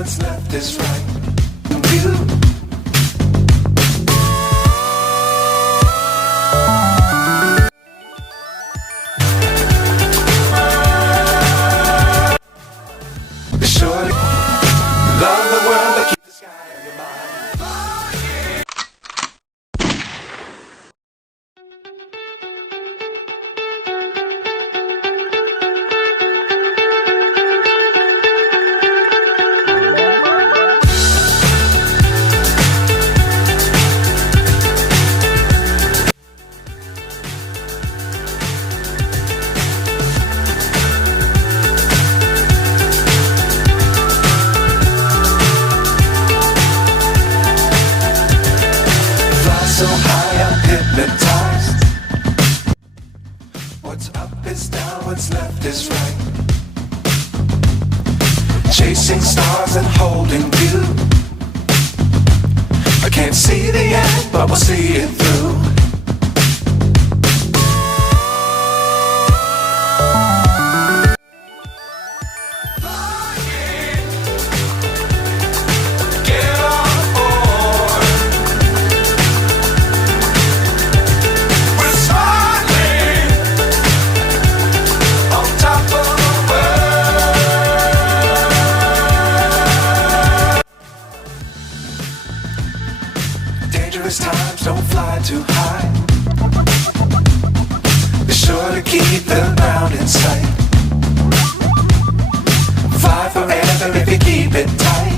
what's left is right. You. Surely love the world, but keep the sky on your mind. So high I'm hypnotized. What's up is down, what's left is right. Chasing stars and holding you. I can't see the end, but we'll see it through. Dangerous times, don't fly too high. Be sure to keep the ground in sight. Fly forever if you keep it tight.